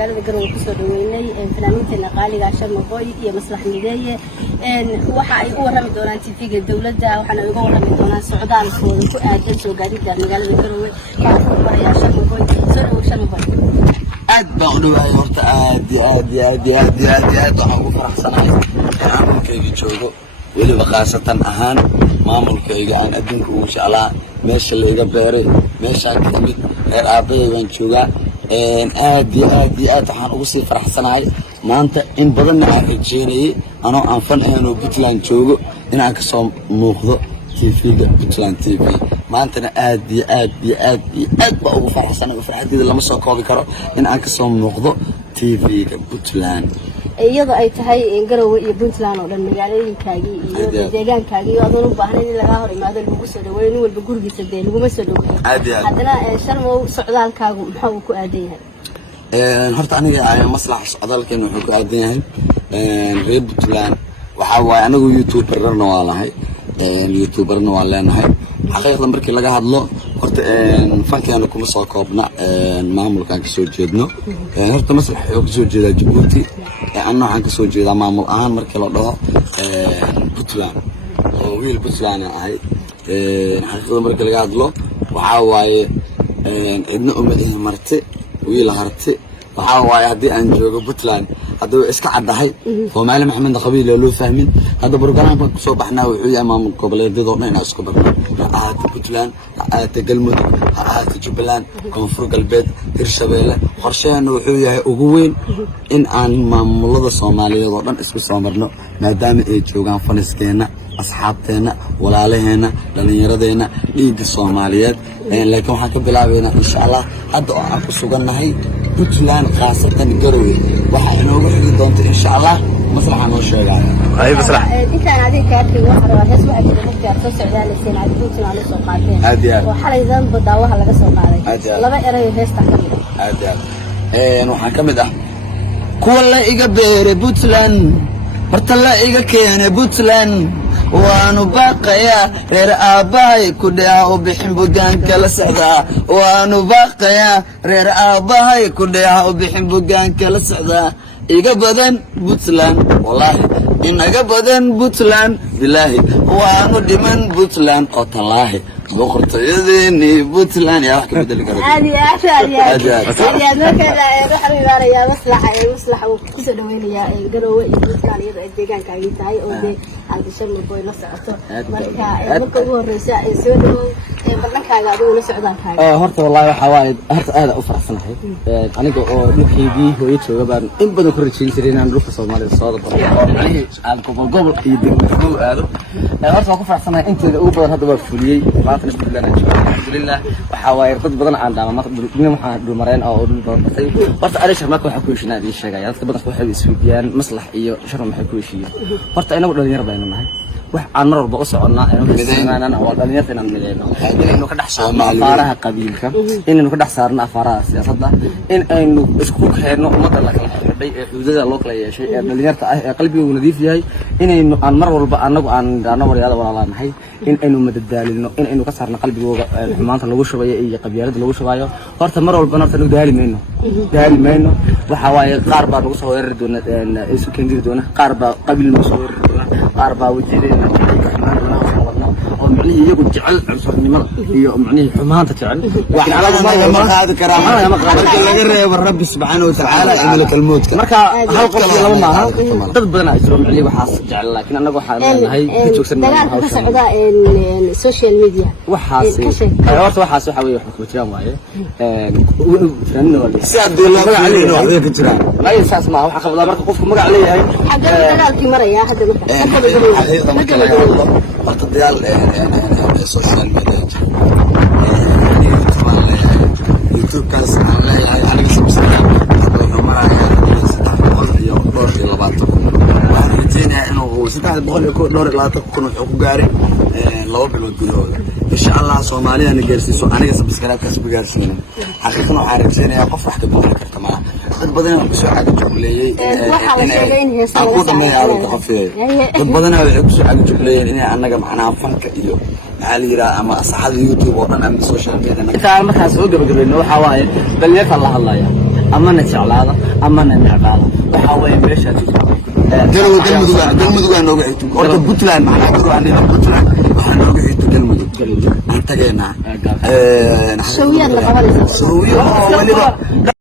magaalada Garowe ku soo dhaweynay fanaaniinta qaaliga Sharma Boy iyo Maslax Mideeye waxa ay u warami doonaan TV-ga dawladda waxaana uga warami doonaan socdaalkooda ku aadan soo gaadida magaalada Garowe waxaa ku baraya Sharma Boy soo Sharma Boy aad baan u dhawahay horta aad waxaan ugu faraxsanahay maamulkayga joogo weliba khaasatan ahaan maamulkayga aan adduunka ugu jeclaa meesha layga beeray meeshaan ka timid reer aabbahay baan joogaa aad waxaan ugu sii faraxsanahay maanta in badanna aan rajeynayay anoo aan fan ahayn oo Puntland joogo inaan ka soo muuqdo TV-ga Puntland TV maantana aad baa ugu faraxsanahay farxadeeda lama soo koobi karo in aan ka soo muuqdo TV-ga Puntland iyadoo ay tahay Garowe iyo Puntland oo dhan magaalooyinkaagii iyo deegaankaagii oo adan u baahnay in laga hor imaado lagu soo dhaweeyo nin walba gurigiisa dee lagu soo dhaweeyo hadana Sharma socdaalkaagu muxuu ku aadan yahay horta aniga ay maslax socdaalkeena wuxuu ku aadan yahay reer Puntland waxa waaye anagu YouTuberna waa lahay YouTuberna waa leenahay xaqiiqda markii laga hadlo horta fankeena kuma soo koobna maamulkan ka soo jeedno horta maslax oo ka soo jeeda Djibouti anna waxaan ka soo jeedaa maamul ahaan markii la dhaho Puntland oo wiil Puntland ahay xaqiiqda markii laga hadlo waxa waaye cidna uma marti wiil harti waxa waaye hadii aan joogo Puntland haduu iska cadahay Soomaali Maxamed qabiil loo fahmin hada barnaamijka ku soo baxnaa wuxuu yahay maamul goboleedyada oo dhan isku barno Puntland Galmudug Jubbaland Koonfur Galbeed Hirshabeelle qorsheena wuxuu yahay ugu weyn in aan maamulada Soomaaliyeed oo dhan isku soo marno maadaama ay joogaan faniskeena asxaabteena walaalaheena dhalinyaradeenna dhiigga Soomaaliyeed laakiin waxaan ka bilaabeynaa insha Allah hadda oo aan ku sugannahay Puntland khaasatan Garowe waxa inooga xigi doonto insha Allah maslaxa noo sheegaya ay maslax intaan adiga ka arkay waxa rabaa hees waxa jira waqti aad soo socdaalayeen aad Puntland la soo qaateen oo xalaydan badaawaha laga soo qaaday laba eray heesta kamid waxaan kamid ah kuwa la iga beeray Puntland horta la iga keenay Puntland waanu baqayaa reer aabbahay ku dhaca u bixin bugaanka la socdaa waanu baqayaa reer aabbahay ku dhaca u bixin bugaanka la socdaa iga badan Puntland wallahi inaga badan Puntland billahi waanu dhiman Puntland oo talaahi boqortooyadeeni Puntland yaa wax ka bedeli karo aadi markaa waxa ilaaliyaa maslaxa ku soo dhaweynaya Garowe iyo Puntland iyada deegaankaaga tahay oo de Sharma Boy la socoto marka ugu horeysa soo dhawow barnaamijkaaga adigu la socdaankaaga horta wallahi waxa waaye horta aad u faraxsanahay aniga oo dhulkeedii hooyo jooga baan in badan ku rajayn jiray inaan dhulka Soomaaliya soo dabaro aan gobol iyo degmo aado horta ku faraxsanahay inteeda ugu badan hadda waa fuliyay alhamdulillah waxa waaye dad badan aan dhaama nin waxaan dhul mareen oo dhul badan batay horta ari Sharma waxa ku heshinaa in sheegay dadka badan waxay isfiidiyaan maslax iyo Sharma maxay ku heshiiyeen horta inagu dhalinyar bayna nahay wax aan mar walba u soconaa inaan waa dhalinyarta inaan mideeyno inaynu ka dhex saarno afaaraha qabiilka inaynu ka dhex saarno afaaraha siyaasadda in aynu isku keenno ummadda la kala xidhay ee xuduudada loo kala yeeshay ee dhalinyarta ah ee qalbigoodu nadiif yahay inaynu aan mar walba anagu aan dhaano wariyada walaalaanahay in aynu madadaalino in aynu ka saarno qalbigooda xumaanta lagu shubayo iyo qabyaalada lagu shubayo horta mar walba horta nagu daali mayno waxa waaye qaar baa nagu soo weerari doona isu keendiri doona qaar baa qabiil nagu soo weerari doona qaar baa wajideena iyagu jecel cunsurinimada iyo macnaheedu xumaanta jecel waxa ma qaadi karaa marka laga reebo Rabbi subhanahu wa ta'ala inuu kalmoodka marka hal qof iyo laba maaha dad badan ay jiro macnaheedu waxaas jecel laakiin anagu waxaan leenahay ka joogsanaa ka socda social media waxaas horta waxaas waxa weeye wax ku jiraan waaye fanaaniin wali si hadii loo magacaaleeyo wax ka jiraan ma yasaas ma waxa qabla marka qofku magac leeyahay dagaalkii maraya hadda marka laga hadlo horta dagaal social media YouTube kaas aan leeyahay aniga subscribe wuxuu marayaa 320 waxaan rajeynayaa inuu 320 wuxuu ku gaaray 2 bilood gudahooda insha Allah Soomaaliya na gaarsiiso aniga subscribe kaas ku gaarsiinay xaqiiqatan waxaan rajeynayaa qof wax ka bixin karta ma dad badan oo soo caadi joogleyay aku dhameeyay qofay dad badan oo soo caadi joogleyay in anaga macnaa fanka iyo maxaa ama saxada YouTube oo dhan ama social media inta markaas soo gabagabeeyno waxa waaye dhalinyarta la hadlaya amana jeclaada amana necbaada waxa weeye meesha galmudug aan nooga xigto horta Puntland maxaa ka go'aanay Puntland waxaan nooga xigto galmudug aan tageynaa sawiyad la qabanaysa sawiyad waliba